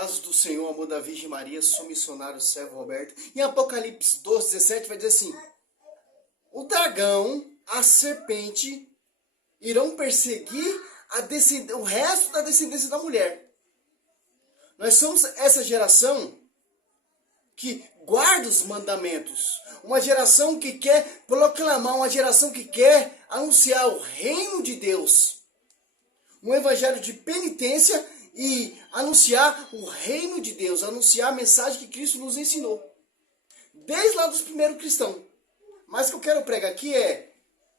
Paz do Senhor, amor da Virgem Maria, sou missionário servo Roberto. Em Apocalipse 12, 17 vai dizer assim: o dragão, a serpente, irão perseguir o resto da descendência da mulher. Nós somos essa geração que guarda os mandamentos. Uma geração que quer proclamar, uma geração que quer anunciar o reino de Deus. Um evangelho de penitência e anunciar o reino de Deus, anunciar a mensagem que Cristo nos ensinou. Desde lá dos primeiros cristãos. Mas o que eu quero pregar aqui é: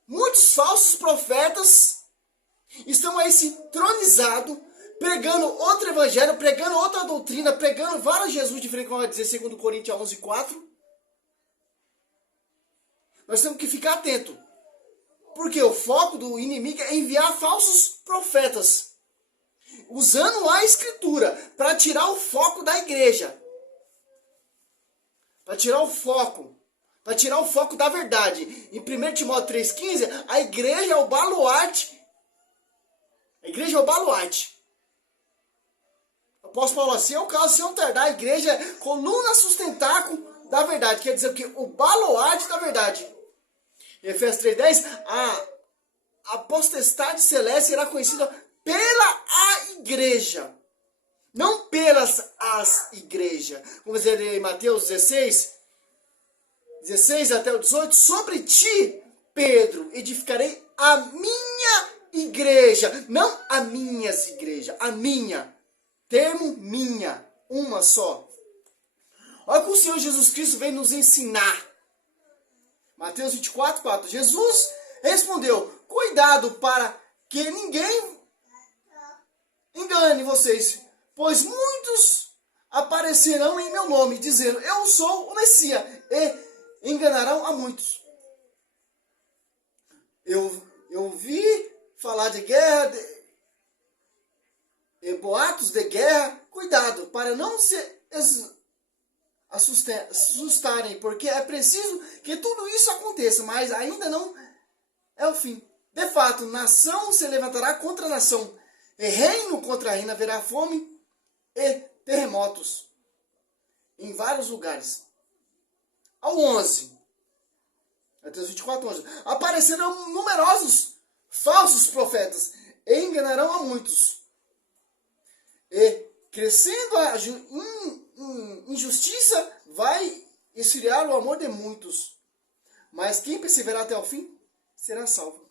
muitos falsos profetas estão aí se tronizados, pregando outro evangelho, pregando outra doutrina, pregando vários Jesus diferentes, como vai dizer 2 Coríntios 11:4. Nós temos que ficar atentos. Porque o foco do inimigo é enviar falsos profetas, usando a escritura para tirar o foco da igreja. Para tirar o foco da verdade. Em 1 Timóteo 3,15, a igreja é o baluarte. A igreja é o baluarte. O apóstolo Paulo, assim é o caso, se não tardar, a igreja é coluna sustentáculo da verdade. Quer dizer o que? O baluarte da verdade. Em Efésios 3,10, a potestade celeste será conhecida pela a igreja. Não pelas as igrejas. Como dizer em Mateus 16 até o 18, sobre ti, Pedro, edificarei a minha igreja. Não a minhas igrejas, a minha. Termo minha, uma só. Olha o que o Senhor Jesus Cristo vem nos ensinar. Mateus 24:4. Jesus respondeu: cuidado para que ninguém engane vocês, pois muitos aparecerão em meu nome, dizendo: eu sou o Messias, e enganarão a muitos. Eu vi falar de guerra, de boatos de guerra. Cuidado para não se assustarem, porque é preciso que tudo isso aconteça, mas ainda não é o fim. De fato, nação se levantará contra nação, e reino contra reino, haverá fome e terremotos em vários lugares. Ao 11, Mateus 24:11, aparecerão numerosos falsos profetas e enganarão a muitos. E crescendo a injustiça, vai esfriar o amor de muitos. Mas quem perseverar até o fim será salvo.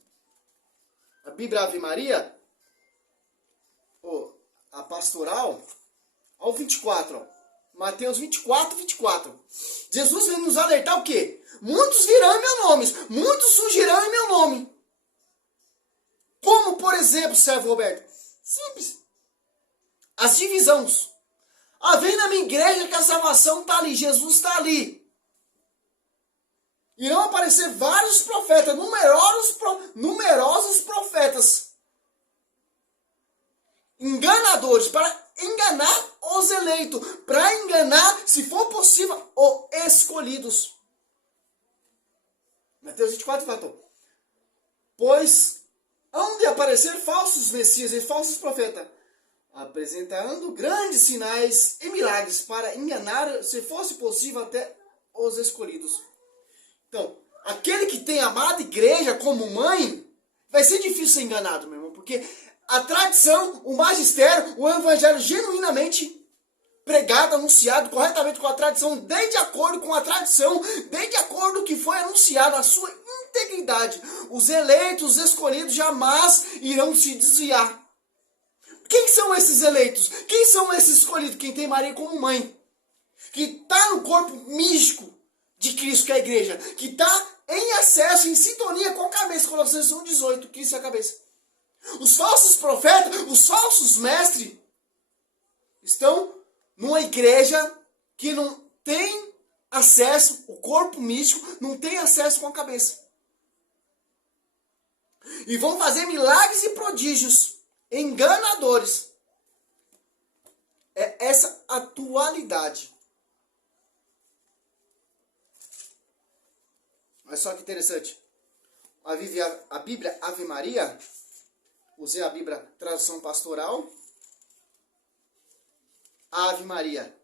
A Bíblia Ave Maria, a pastoral, ao 24, Mateus 24:24. Jesus vem nos alertar o quê? Muitos virão em meu nome, muitos surgirão em meu nome. Como, por exemplo, servo Roberto? Simples. As divisões. Vem na minha igreja que a salvação está ali, Jesus está ali. Irão aparecer vários profetas, numerosos profetas. Enganadores, para enganar os eleitos, para enganar, se for possível, os escolhidos. Mateus 24:4. Pois hão de aparecer falsos messias e falsos profetas, apresentando grandes sinais e milagres para enganar, se fosse possível, até os escolhidos. Então, aquele que tem amado a igreja como mãe, vai ser difícil ser enganado, meu irmão, porque a tradição, o magistério, o evangelho genuinamente pregado, anunciado corretamente com a tradição, de acordo com a tradição, de acordo com o que foi anunciado, a sua integridade. Os eleitos, os escolhidos jamais irão se desviar. Quem são esses eleitos? Quem são esses escolhidos? Quem tem Maria como mãe. Que está no corpo místico de Cristo, que é a igreja. Que está em acesso, em sintonia com a cabeça. Colossenses 1:18, Cristo é a cabeça. Os falsos profetas, os falsos mestres, estão numa igreja que não tem acesso, o corpo místico não tem acesso com a cabeça. E vão fazer milagres e prodígios enganadores. É essa atualidade. Olha só que interessante. A Bíblia Ave Maria, usei a Bíblia Tradução Pastoral. Ave Maria.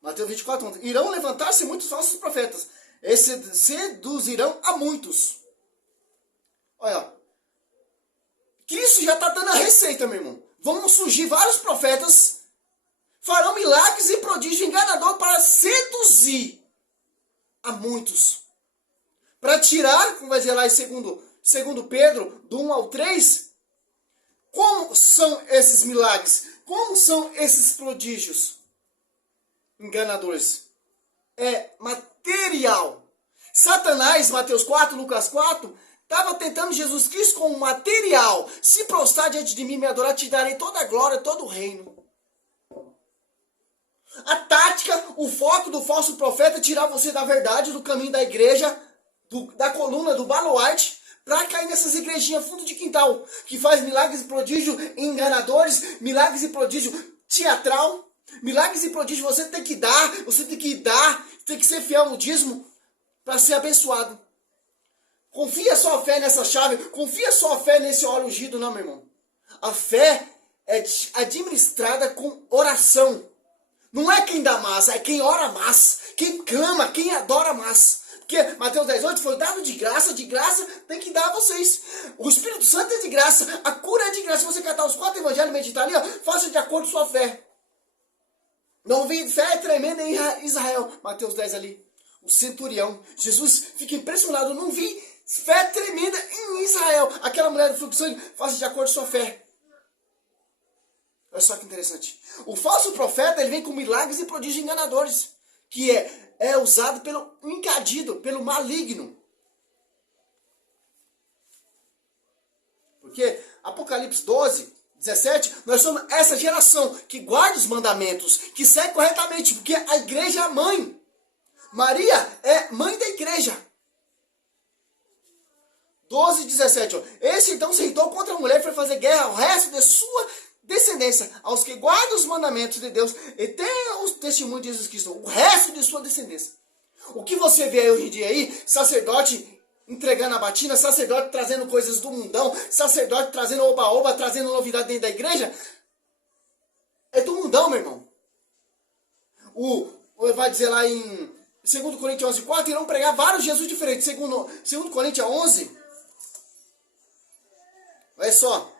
Mateus 24, 11. Irão levantar-se muitos falsos profetas. Esses seduzirão a muitos. Olha, ó. Cristo já está dando a receita, meu irmão. Vão surgir vários profetas, farão milagres e prodígio enganador para seduzir a muitos. Para tirar, como vai dizer lá em segundo Pedro, do 1 ao 3, como são esses milagres? Como são esses prodígios enganadores? É material. Satanás, Mateus 4, Lucas 4, estava tentando Jesus Cristo com material. Se prostrar diante de mim e me adorar, te darei toda a glória, todo o reino. A tática, o foco do falso profeta é tirar você da verdade, do caminho da igreja, da coluna, do baluarte, para cair nessas igrejinhas fundo de quintal, que faz milagres e prodígio enganadores, milagres e prodígio teatral, milagres e prodígio você tem que dar, tem que ser fiel no dízimo para ser abençoado. Confia sua fé nessa chave, confia sua fé nesse óleo ungido, não, meu irmão. A fé é administrada com oração. Não é quem dá mais, é quem ora mais, quem clama, quem adora mais. Porque Mateus 10:8 foi dado de graça tem que dar a vocês. O Espírito Santo é de graça, a cura é de graça. Se você catar os 4 evangelhos e meditar ali, ó, faça de acordo com sua fé. Não vi fé tremenda em Israel, Mateus 10 ali. O centurião, Jesus fica impressionado, não vi fé tremenda em Israel. Aquela mulher do fluxo de sangue, faça de acordo com sua fé. Olha só que interessante. O falso profeta, ele vem com milagres e prodígios enganadores, que é usado pelo encadido, pelo maligno. Porque Apocalipse 12, 17, nós somos essa geração que guarda os mandamentos, que segue corretamente, porque a igreja é a mãe. Maria é mãe da igreja. 12, 17. Ó. Esse então se irritou contra a mulher e foi fazer guerra ao resto de sua descendência, aos que guardam os mandamentos de Deus e têm os testemunhos de Jesus Cristo, o resto de sua descendência. O que você vê hoje em dia aí, sacerdote entregando a batina, sacerdote trazendo coisas do mundão, sacerdote trazendo oba-oba, trazendo novidade dentro da igreja, é do mundão, meu irmão. Vai dizer lá em 2 Coríntios 11:4, irão pregar vários Jesus diferentes. 2 Coríntios 11, olha só.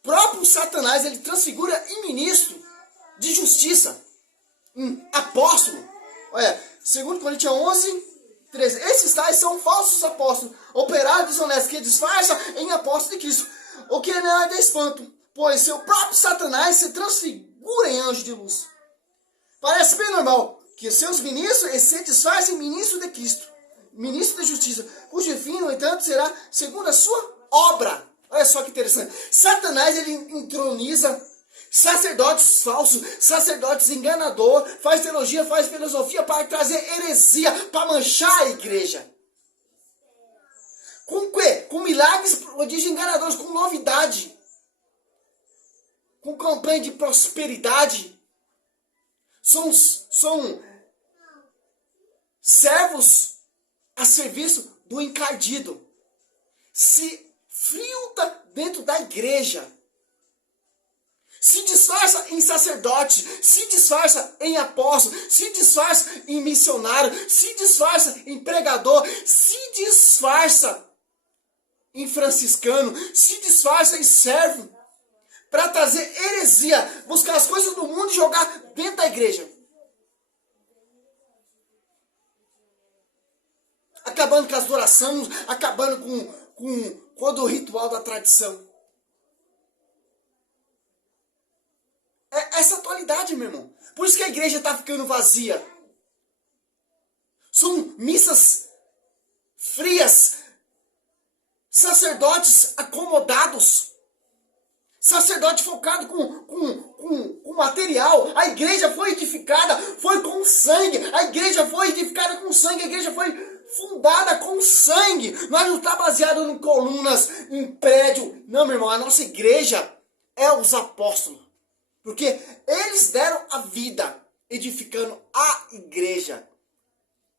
Próprio Satanás, ele transfigura em ministro de justiça, em apóstolo. Olha, 2 Coríntios 11, 13. Esses tais são falsos apóstolos, operários desonestos, que disfarçam em apóstolo de Cristo. O que não é de espanto, pois seu próprio Satanás se transfigura em anjo de luz. Parece bem normal que seus ministros se disfarcem em ministro de Cristo, ministro de justiça, cujo fim, no entanto, será segundo a sua obra. Olha só que interessante. Satanás, ele entroniza sacerdotes falsos, sacerdotes enganadores, faz teologia, faz filosofia para trazer heresia, para manchar a igreja. Com o quê? Com milagres, prodígios enganadores, com novidade, com campanha de prosperidade. São servos a serviço do encardido. Se filtra dentro da igreja. Se disfarça em sacerdote, se disfarça em apóstolo, se disfarça em missionário, se disfarça em pregador, se disfarça em franciscano, se disfarça em servo, para trazer heresia, buscar as coisas do mundo e jogar dentro da igreja. Acabando com as adorações, acabando com todo o ritual da tradição. É essa atualidade, meu irmão. Por isso que a igreja está ficando vazia. São missas frias, sacerdotes acomodados, sacerdote focado com material. A igreja foi edificada, foi com sangue. A igreja foi edificada com sangue. A igreja foi fundada com sangue. Nós não estamos baseados em colunas, em prédio. Não, meu irmão, a nossa igreja é os apóstolos. Porque eles deram a vida edificando a igreja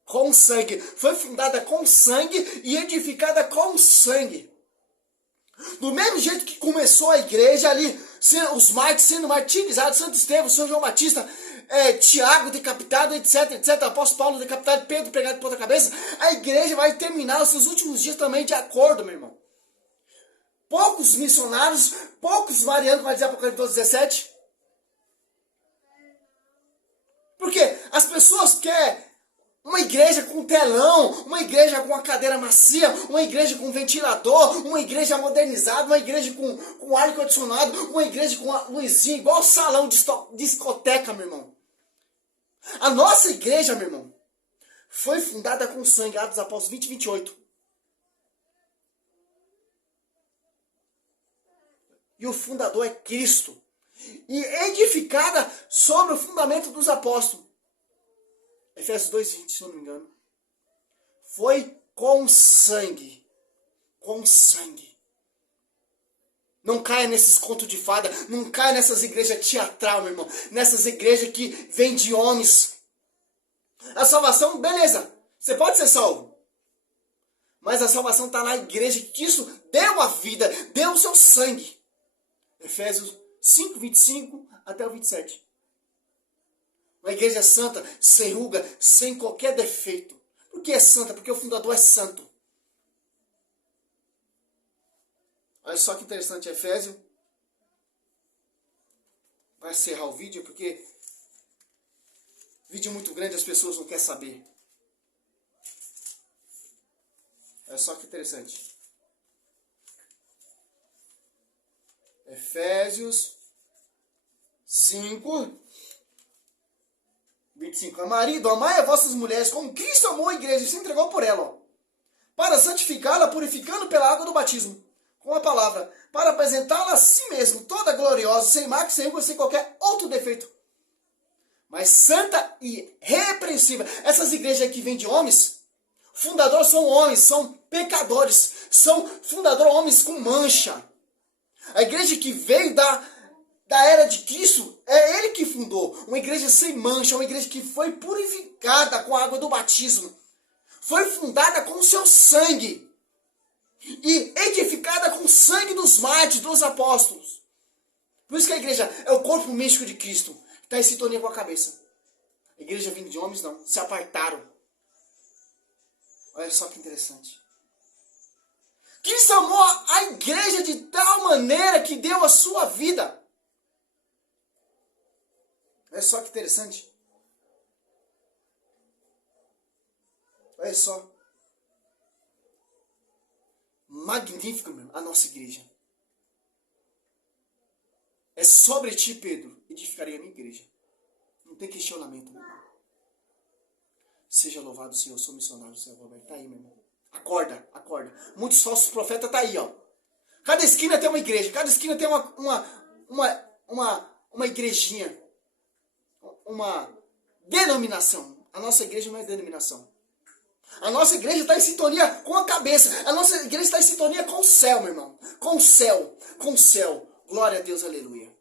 com sangue. Foi fundada com sangue e edificada com sangue. Do mesmo jeito que começou a igreja ali, os mártires sendo martirizados, Santo Estevão, São João Batista, Tiago decapitado, etc, etc, apóstolo Paulo decapitado, Pedro pregado de ponta cabeça, a igreja vai terminar os seus últimos dias também de acordo, meu irmão. Poucos missionários, poucos marianos, vai dizer Apocalipse 17. Porque as pessoas querem uma igreja com telão, uma igreja com uma cadeira macia, uma igreja com ventilador, uma igreja modernizada, uma igreja com ar-condicionado, uma igreja com uma luzinha, igual salão de discoteca, meu irmão. A nossa igreja, meu irmão, foi fundada com sangue, Atos dos Apóstolos 20 e 28. E o fundador é Cristo. E edificada sobre o fundamento dos apóstolos. Efésios 2:20, se eu não me engano. Foi com sangue. Com sangue. Não caia nesses contos de fada. Não caia nessas igrejas teatral, meu irmão. Nessas igrejas que vêm de homens. A salvação, beleza. Você pode ser salvo. Mas a salvação está na igreja que Cristo deu a vida. Deu o seu sangue. Efésios 5, 25 até o 27. Uma igreja santa, sem ruga, sem qualquer defeito. Por que é santa? Porque o fundador é santo. Olha só que interessante, Efésios. Vai encerrar o vídeo, porque vídeo muito grande, as pessoas não querem saber. Olha só que interessante. Efésios 5, 25. Marido, amai a vossas mulheres como Cristo amou a igreja e se entregou por ela, para santificá-la, purificando pela água do batismo, com a palavra, para apresentá-la a si mesmo, toda gloriosa, sem mácula, sem ruga, sem qualquer outro defeito, mas santa e repreensível. Essas igrejas que vêm de homens, fundadores são homens, são pecadores, são fundadores homens com mancha. A igreja que veio da era de Cristo, é ele que fundou. Uma igreja sem mancha, uma igreja que foi purificada com a água do batismo. Foi fundada com o seu sangue. E edificada com o sangue dos mártires, dos apóstolos. Por isso que a igreja é o corpo místico de Cristo. Está em sintonia com a cabeça. A igreja vinda de homens não, se apartaram. Olha só que interessante. Cristo amou a igreja de tal maneira que deu a sua vida. Olha só que interessante. Olha só. Magnífico, meu, a nossa igreja. É sobre ti, Pedro, edificarei a minha igreja. Não tem questionamento, meu irmão. Seja louvado o Senhor, eu sou missionário do Senhor Roberto. Tá aí, meu irmão. Acorda, acorda. Muitos falsos profetas tá aí, ó. Cada esquina tem uma igreja, cada esquina tem uma igrejinha. Uma denominação. A nossa igreja não é denominação. A nossa igreja está em sintonia com a cabeça. A nossa igreja está em sintonia com o céu, meu irmão. Com o céu. Com o céu. Glória a Deus, aleluia.